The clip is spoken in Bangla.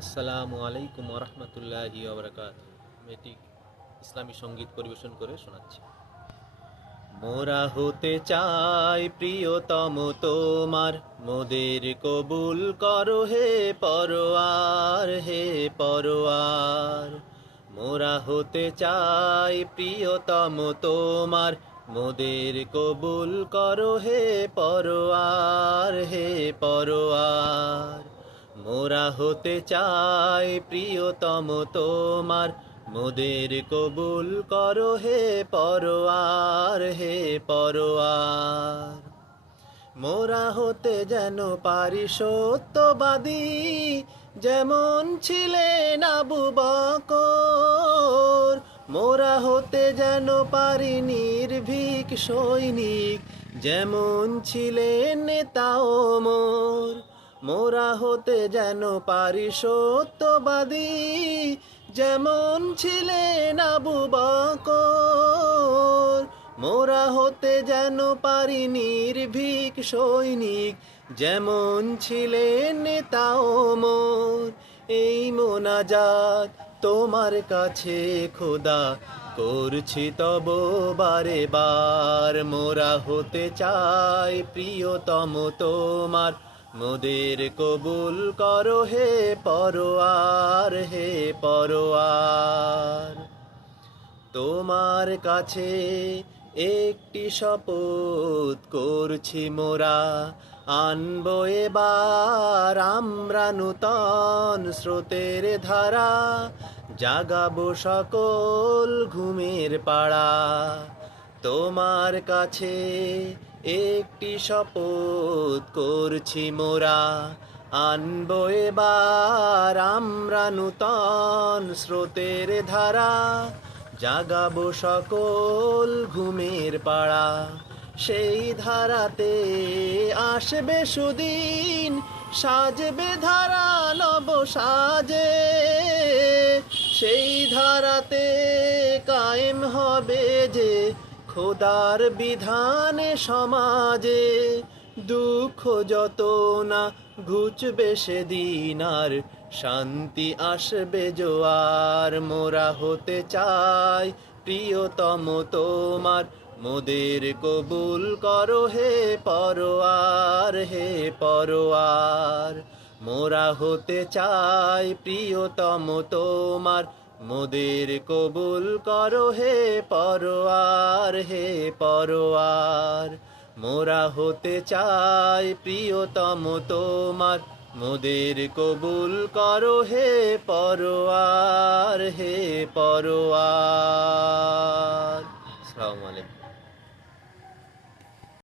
আসসালামু আলাইকুম ওরহমতুল্লাহি ওবরাকাতুহু। মেয়েটি ইসলামী সঙ্গীত পরিবেশন করে শোনাচ্ছে। মোরা হতে চাই প্রিয়তম তোমার, মোদের কবুল করো হে পরোয়ার, হে পরোয়ার। মোরা হতে চাই প্রিয়তম তোমার, মোদের কবুল করো হে পরোয়ার, হে পরোয়ার। মোরা হতে চাই প্রিয়তম তোমার, মোদের কবুল করো হে পরোয়ার, হে পরোয়ার। মোরা হতে যেন পারি সত্যবাদী, যেমন ছিলেন আবু বকর। মোরা হতে যেন পারি নির্ভীক সৈনিক, যেমন ছিলেন নেতা ওমর। মোরা হতে যেন পারি সত্যবাদী, যেমন ছিলেন আবু বকর। মোরা হতে যেন পারি নির্ভীক সৈনিক, যেমন ছিলেন নেতা ওমর। এই মোনাজাত তোমার কাছে খোদা, করছি তব বারে বার। মোরা হতে চাই প্রিয়তম তোমার, মোদের কবুল করো হে পরোয়ার, হে পরোয়ার। তোমার কাছে একটি শপথ করছি মোরা, আনবো এবার আমরা নূতন স্রোতের ধারা, জাগাবো সকল ঘুমের পাড়া। তোমার কাছে একটি শপথ করছি মোরা, আনবো এবার আমরা নূতন স্রোতের ধারা, জাগাবো সকল ঘুমের পাড়া। সেই ধারাতে আসবে সুদিন, সাজবে ধারা নব সাজে। সেই ধারাতে কায়েম হবে যে খোদার বিধানে সমাজে। দুঃখ যত না ঘুচবে সেদিন, আর শান্তি আসবে জোয়ার। মোরা হতে চাই প্রিয়তম তোমার, মোদের কবুল করো হে পরোয়ার, হে পরোয়ার। মোরা হতে চাই প্রিয়তম তোমার, মোদের কবুল করো হে পরোয়ার, হে পরোয়ার। মোরা হতে চাই প্রিয়তম তোমার, মোদের কবুল করো হে পরোয়ার, হে পরোয়ার। আসসালামু আলাইকুম।